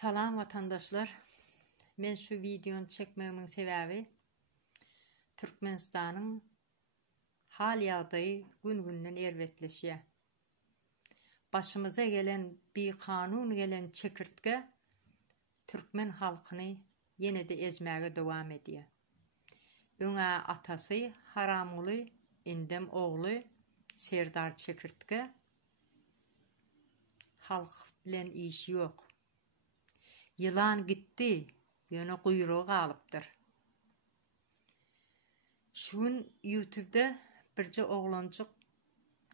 Salam vatandaşlar. Men şu videonu çekmemin sebebi Türkmenistan'ın hal yağdığı gün-günden ervetleşiyor. Başımıza gelen bir kanun gelen çekirtke Türkmen halkını yine de ezmeye devam ediyor. Öňe atası Haramulu indem oğlu Serdar çekirtke halk bilen işi yok. Yılan gitti, yöne kuyruğu kalıptır. Şun YouTube'da birce oğlancık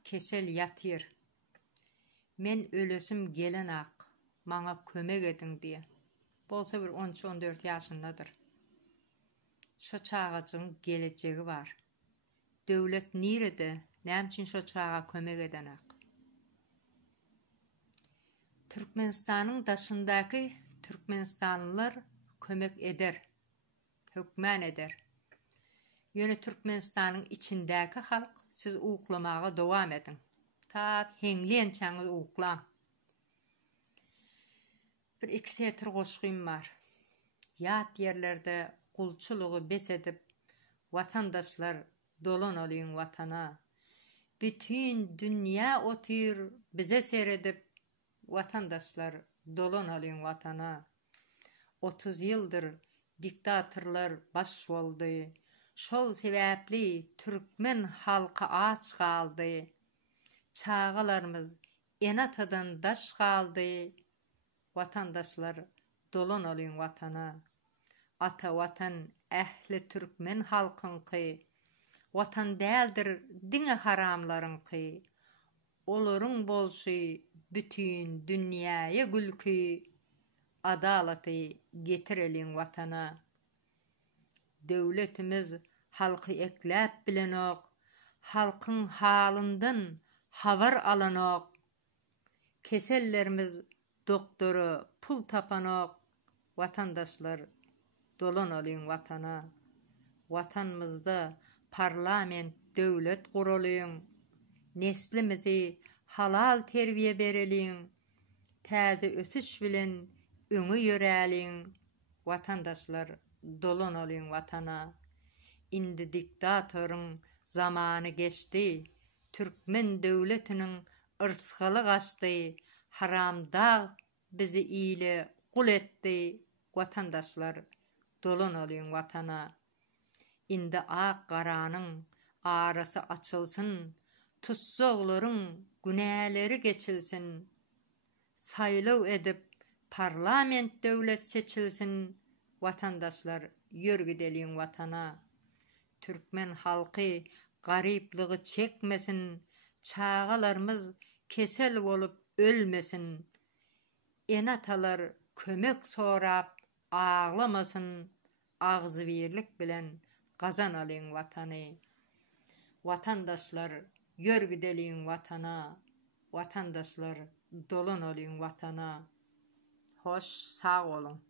kesel yatır. Men ölösüm gelen ak, bana kömek edin diye. Bolsa bir 13-14 yaşındadır. Şu çağacın geleceği var. Devlet nerede, nämçin şu çağa kömek eden ak? Türkmenistan'ın daşındaki Türkmenistanlılar kömek eder, hükmen eder. Yöne Türkmenistan'ın içindeki halk siz uğuklamağa devam edin. Tab henglençeniz uğuklam. Bir iki setir koşkuyum var. Yat yerlerde kulçuluğu besedip vatandaşlar dolan olayın vatana. Bütün dünya otur bize seyredip vatandaşlar dolan olayın vatana. 30 yıldır diktatörler baş oldu. Şol sebepli Türkmen halkı aç kaldı. Çağalarımız enatadan daş kaldı. Vatandaşlar dolan olayın vatana. Ata vatan ehli Türkmen halkınki. Vatan değildir dine haramlarınki. Olurun bolşu bütün dünyaya gülkü. Adalatı getirelim vatana. Devletimiz halkı eklep bilenok, halkın halından haber alanok. Kesellerimiz doktoru pul tapanok, vatandaşlar dolan olayın vatana. Vatanımızda parlament devlet kuruluyun. Neslimizi halal terbiye berelin. Täze ösüş bilen öňü ýörälin. Vatandaşlar dolan olayın vatana. Indi diktatörün zamanı geçti. Türkmen devletinin ırsgaly gaçdy. Haramdağ bizi iyile kul etdi. Vatandaşlar dolan olayın vatana. Indi ak garanyň arasy açylsın. Tutsoglaryň günäleri geçilsin. Saylaw edip parlament devlet seçilsin. Vatandaşlar yörgüdeliň vatana. Türkmen halky garyplygy çekmesin. Çağalarımız kesel bolup ölmesin. Enatalar kömek sorap ağlamasın. Ağzı birlik bilen gazan alyň vatany. Vatandaşlar yörgüdeliň vatana. Vatandaşlar dolan olayın vatana. Hoş, sağ olun.